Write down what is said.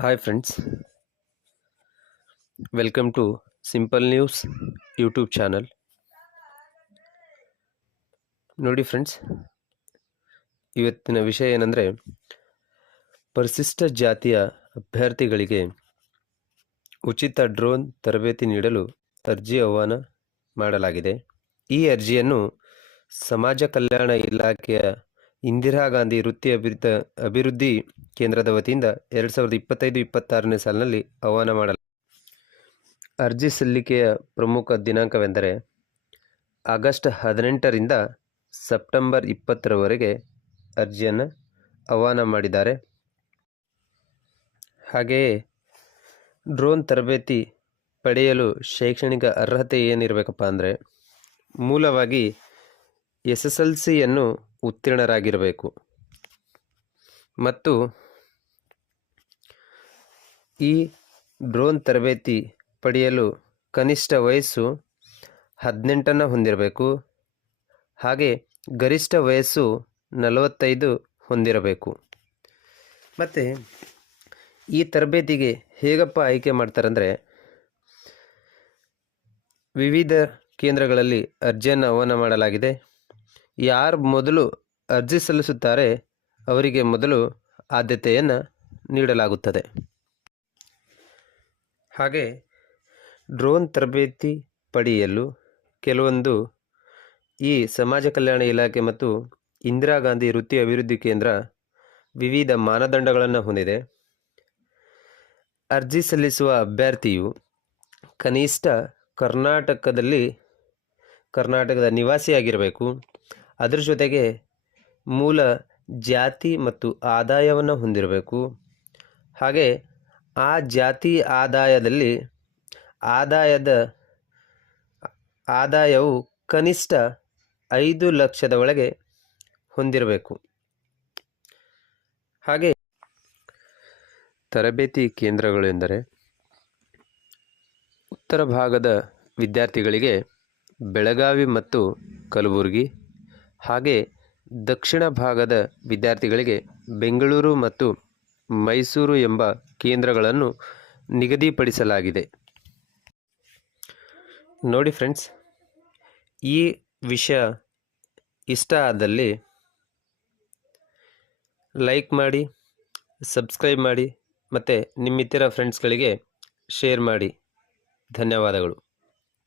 Hi friends welcome to simple news YouTube channel ನೋಡಿ friends ಇವತ್ತಿನ ವಿಷಯ ಏನಂದರೆ, ಪರಿಶಿಷ್ಟ ಜಾತಿಯ ಅಭ್ಯರ್ಥಿಗಳಿಗೆ ಉಚಿತ ಡ್ರೋನ್ ತರಬೇತಿ ನೀಡಲು ಅರ್ಜಿ ಆಹ್ವಾನ ಮಾಡಲಾಗಿದೆ. ಈ ಅರ್ಜಿಯನ್ನು ಸಮಾಜ ಕಲ್ಯಾಣ ಇಲಾಖೆಯ ಇಂದಿರಾ ಗಾಂಧಿ ವೃತ್ತಿ ಅಭಿವೃದ್ಧಿ ಅಭಿವೃದ್ಧಿ ಕೇಂದ್ರದ ವತಿಯಿಂದ ಎರಡು ಸಾವಿರದ ಇಪ್ಪತ್ತೈದು ಇಪ್ಪತ್ತಾರನೇ ಸಾಲಿನಲ್ಲಿ ಆಹ್ವಾನ ಮಾಡಲಾಗಿದೆ ಅರ್ಜಿ ಸಲ್ಲಿಕೆಯ ಪ್ರಮುಖ ದಿನಾಂಕವೆಂದರೆ ಆಗಸ್ಟ್ ಹದಿನೆಂಟರಿಂದ ಸೆಪ್ಟೆಂಬರ್ ಇಪ್ಪತ್ತರವರೆಗೆ ಅರ್ಜಿಯನ್ನು ಆಹ್ವಾನ ಮಾಡಿದ್ದಾರೆ. ಹಾಗೆಯೇ ಡ್ರೋನ್ ತರಬೇತಿ ಪಡೆಯಲು ಶೈಕ್ಷಣಿಕ ಅರ್ಹತೆ ಏನಿರಬೇಕಪ್ಪ ಅಂದರೆ ಮೂಲವಾಗಿ ಎಸ್ ಎಸ್ ಎಲ್ ಸಿಯನ್ನು ಉತ್ತೀರ್ಣರಾಗಿರಬೇಕು. ಮತ್ತು ಈ ಡ್ರೋನ್ ತರಬೇತಿ ಪಡೆಯಲು ಕನಿಷ್ಠ ವಯಸ್ಸು ಹದಿನೆಂಟನ್ನು ಹೊಂದಿರಬೇಕು. ಹಾಗೆ ಗರಿಷ್ಠ ವಯಸ್ಸು ನಲವತ್ತೈದು ಹೊಂದಿರಬೇಕು. ಮತ್ತು ಈ ತರಬೇತಿಗೆ ಹೇಗಪ್ಪ ಆಯ್ಕೆ ಮಾಡ್ತಾರಂದರೆ, ವಿವಿಧ ಕೇಂದ್ರಗಳಲ್ಲಿ ಅರ್ಜಿಯನ್ನು ಆಹ್ವಾನ ಮಾಡಲಾಗಿದೆ. ಯಾರು ಮೊದಲು ಅರ್ಜಿ ಸಲ್ಲಿಸುತ್ತಾರೆ, ಅವರಿಗೆ ಮೊದಲು ಆದ್ಯತೆಯನ್ನು ನೀಡಲಾಗುತ್ತದೆ. ಹಾಗೆ ಡ್ರೋನ್ ತರಬೇತಿ ಪಡೆಯಲು ಕೆಲವೊಂದು ಈ ಸಮಾಜ ಕಲ್ಯಾಣ ಇಲಾಖೆ ಮತ್ತು ಇಂದಿರಾ ಗಾಂಧಿ ವೃತ್ತಿ ಅಭಿವೃದ್ಧಿ ಕೇಂದ್ರ ವಿವಿಧ ಮಾನದಂಡಗಳನ್ನು ಹೊಂದಿದೆ. ಅರ್ಜಿ ಸಲ್ಲಿಸುವ ಅಭ್ಯರ್ಥಿಯು ಕನಿಷ್ಠ ಕರ್ನಾಟಕದಲ್ಲಿ ಕರ್ನಾಟಕದ ನಿವಾಸಿಯಾಗಿರಬೇಕು. ಅದರ ಜೊತೆಗೆ ಮೂಲ ಜಾತಿ ಮತ್ತು ಆದಾಯವನ್ನು ಹೊಂದಿರಬೇಕು. ಹಾಗೆ ಆ ಜಾತಿ ಆದಾಯದಲ್ಲಿ ಆದಾಯದ ಆದಾಯವು ಕನಿಷ್ಠ ಐದು ಲಕ್ಷದ ಒಳಗೆ ಹೊಂದಿರಬೇಕು. ಹಾಗೆ ತರಬೇತಿ ಕೇಂದ್ರಗಳು ಎಂದರೆ ಉತ್ತರ ಭಾಗದ ವಿದ್ಯಾರ್ಥಿಗಳಿಗೆ ಬೆಳಗಾವಿ ಮತ್ತು ಕಲಬುರಗಿ ಹಾಗೆ ದಕ್ಷಿಣ ಭಾಗದ ವಿದ್ಯಾರ್ಥಿಗಳಿಗೆ ಬೆಂಗಳೂರು ಮತ್ತು ಮೈಸೂರು ಎಂಬ ಕೇಂದ್ರಗಳನ್ನು ನಿಗದಿಪಡಿಸಲಾಗಿದೆ. ನೋಡಿ ಫ್ರೆಂಡ್ಸ್, ಈ ವಿಷಯ ಇಷ್ಟ ಆದಲ್ಲಿ ಲೈಕ್ ಮಾಡಿ, ಸಬ್ಸ್ಕ್ರೈಬ್ ಮಾಡಿ, ಮತ್ತು ನಿಮ್ಮಿತರ ಫ್ರೆಂಡ್ಸ್ಗಳಿಗೆ ಶೇರ್ ಮಾಡಿ. ಧನ್ಯವಾದಗಳು.